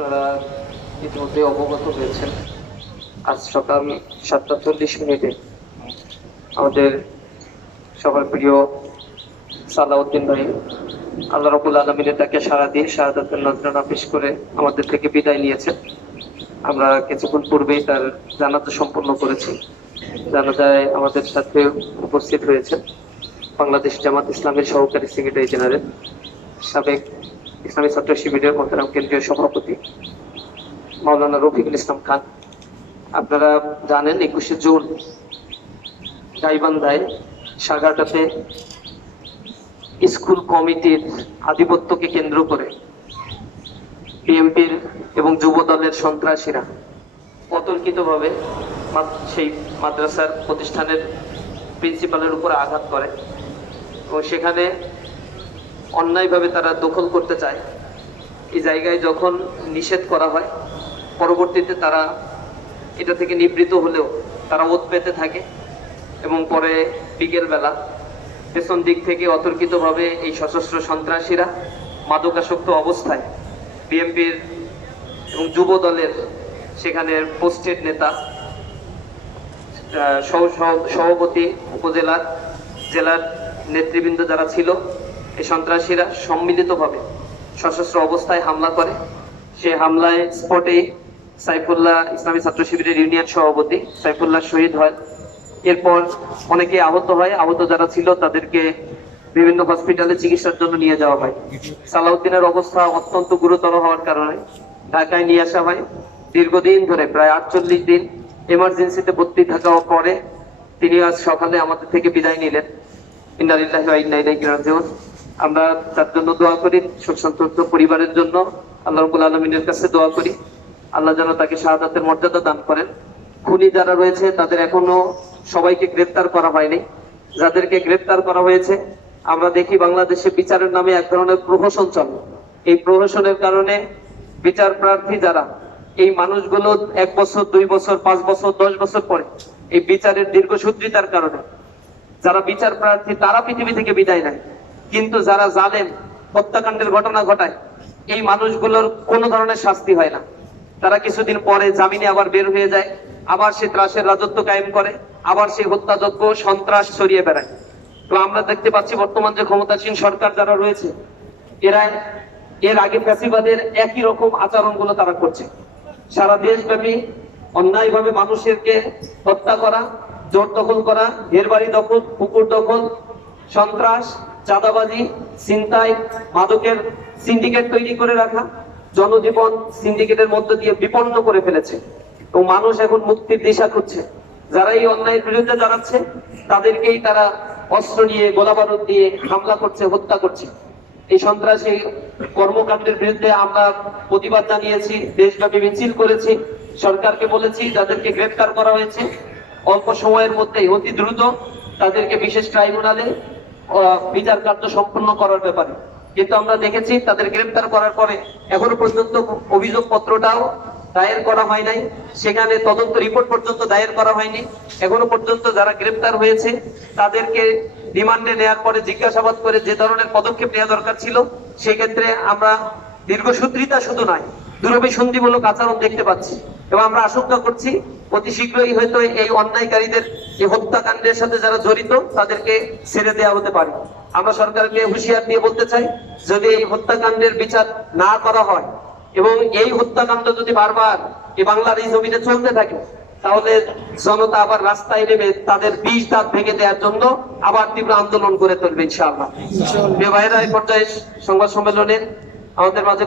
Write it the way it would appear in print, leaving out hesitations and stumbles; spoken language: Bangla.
আপনারা ইতিমধ্যে অবগত হয়েছেন, আজ সকাল 7:40 আমাদের সবার প্রিয় সালাউদ্দিন ভাই আল্লাহ রাব্বুল আলামিনের ডাকে সাড়া দিয়ে শাহাদাতের নজরানা পেশ করে আমাদের থেকে বিদায় নিয়েছেন। আমরা কিছুক্ষণ পূর্বেই তার জানাজা সম্পন্ন করেছি। জানাজায় আমাদের সাথে উপস্থিত হয়েছেন বাংলাদেশ জামাত ইসলামের সহকারী সেক্রেটারি জেনারেল, সাবেক ইসলামী ছাত্র শিবিরের মোহতারাম কেন্দ্রীয় সভাপতি মাওলানা রফিকুল ইসলাম খান। আপনারা জানেন 21শে জুন গাইবান্ধায় সাগারটাতে স্কুল কমিটির আধিপত্যকে কেন্দ্র করে বিএনপির এবং যুব দলের সন্ত্রাসীরা অতর্কিতভাবে সেই মাদ্রাসার প্রতিষ্ঠানের প্রিন্সিপালের উপর আঘাত করে এবং সেখানে অন্যায়ভাবে তারা দখল করতে চায়। এই জায়গায় যখন নিষেধ করা হয়, পরবর্তীতে তারা এটা থেকে নিবৃত হলেও তারা ওত পেতে থাকে এবং পরে বিকেলবেলা পেছন দিক থেকে অতর্কিতভাবে এই সশস্ত্র সন্ত্রাসীরা মাদকাসক্ত অবস্থায় বিএনপির এবং যুব দলের সেখানে পোস্টেড নেতা, সভাপতি, উপজেলার জেলার নেতৃবৃন্দ যারা ছিল, এই সন্ত্রাসীরা সম্মিলিতভাবে সশস্ত্র অবস্থায় হামলা করে। সে হামলায় স্পটে সাইফুল্লাহ ইসলামী ছাত্র শিবিরের ইউনিয়ন সভাপতি সাইফুল্লাহ শহীদ হয়। এরপর অনেকে আহত হয়। আহত যারা ছিল তাদেরকে বিভিন্ন হসপিটালে চিকিৎসার জন্য নিয়ে যাওয়া হয়। সালাউদ্দিনের অবস্থা অত্যন্ত গুরুতর হওয়ার কারণে ঢাকায় নিয়ে আসা হয়। দীর্ঘদিন ধরে প্রায় 48 দিন এমার্জেন্সিতে ভর্তি থাকার পরে তিনি আজ সকালে আমাদের থেকে বিদায় নিলেন। ইন্না লিল্লাহি ওয়া ইন্না ইলাইহি রাজিউন। আমরা তার জন্য দোয়া করি, শোক সন্তপ্ত পরিবারের জন্য আল্লাহ রাব্বুল আলামিনের কাছে দোয়া করি আল্লাহ যেন তাকে শাহাদাতের মর্যাদা দান করেন। খুনি যারা রয়েছে তাদের এখনো সবাইকে গ্রেফতার করা হয়নি। যাদেরকে গ্রেফতার করা হয়েছে আমরা দেখি বাংলাদেশে বিচারের নামে এক ধরনের প্রহসন চলে। এই প্রহসনের কারণে বিচার প্রার্থী যারা, এই মানুষগুলো 1 বছর 2 বছর 5 বছর 10 বছর পরে এই বিচারের দীর্ঘসূত্রিতার কারণে যারা বিচার প্রার্থী তারা পৃথিবী থেকে বিদায় নেয়, কিন্তু যারা জালেম হত্যাকাণ্ডের ঘটনা ঘটায় এই মানুষগুলোর কোনো ধরনের শাস্তি হয় না। তারা কিছুদিন পরে জামিনে আবার বের হয়ে যায়, আবার সে ত্রাসের রাজত্ব কায়েম করে, আবার সেই হত্যাযজ্ঞ সন্ত্রাস ছড়িয়ে বেড়ায়। তো আমরা দেখতে পাচ্ছি বর্তমান যে ক্ষমতাসীন সরকার যারা রয়েছে এরা এর আগে ফ্যাসিবাদের একই রকম আচরণগুলো তারা করছে। সারা দেশব্যাপী অন্যায়ভাবে মানুষেরকে হত্যা করা, জোর দখল করা, ঘেরবাড়ি দখল, পুকুর দখল, সন্ত্রাস, চাঁদাবাজি, ছিনতাই, মাদকের সিন্ডিকেট তৈরি করে রাখা, জনজীবন সিন্ডিকেটের মধ্য দিয়ে বিপন্ন করে ফেলেছে এবং মানুষ এখন মুক্তির দিশা খুঁজছে। যারা এই অন্যায়ের বিরুদ্ধে দাঁড়াচ্ছে তাদেরকেই তারা অস্ত্র নিয়ে, গোলাবারুদ দিয়ে হামলা করছে, হত্যা করছে। এই সন্ত্রাসী কর্মকাণ্ডের বিরুদ্ধে আমরা প্রতিবাদ জানিয়েছি, দেশব্যাপী মিছিল করেছি, সরকারকে বলেছি যাদেরকে গ্রেফতার করা হয়েছে অল্প সময়ের মধ্যেই অতি দ্রুত তাদেরকে বিশেষ ট্রাইব্যুনালে বিচার কার্য সম্পন্ন করার ব্যাপারে। কিন্তু আমরা দেখেছি তাদের গ্রেফতার করার পরে এখনো পর্যন্ত অভিযোগ পত্রটাও দায়ের করা হয় নাই, সেখানে তদন্ত রিপোর্ট পর্যন্ত দায়ের করা হয়নি। এখনো পর্যন্ত যারা গ্রেফতার হয়েছে তাদেরকে রিমান্ডে নেওয়ার পরে জিজ্ঞাসাবাদ করে যে ধরনের পদক্ষেপ নেওয়া দরকার ছিল সেক্ষেত্রে আমরা দীর্ঘসূত্রিতা শুধু নয়, দুরভিসন্ধিমূলক আচরণ দেখতে পাচ্ছি এবং আমরা আশঙ্কা করছি অতি শীঘ্রই হয়তো এই অন্যায়কারীদের এই হত্যাকাণ্ডের সাথে যারা জড়িত তাদেরকে ছেড়ে দেওয়া হতে পারে। আমরা সরকারকে হুঁশিয়ার দিয়ে বলতে চাই, যদি এই হত্যাকাণ্ডের বিচার না করা হয় এবং এই হত্যাকাণ্ড যদি বারবার এই বাংলার এই জমিনে চলতে থাকে তাহলে জনতা আবার রাস্তায় নেমে তাদের 20 দাঁত ভেঙে দেওয়ার জন্য আবার তীব্র আন্দোলন করে তুলবে ইনশাআল্লাহ। ভাইয়েরা, এই পর্যায়ে সংবাদ সম্মেলনে আমাদের মাঝে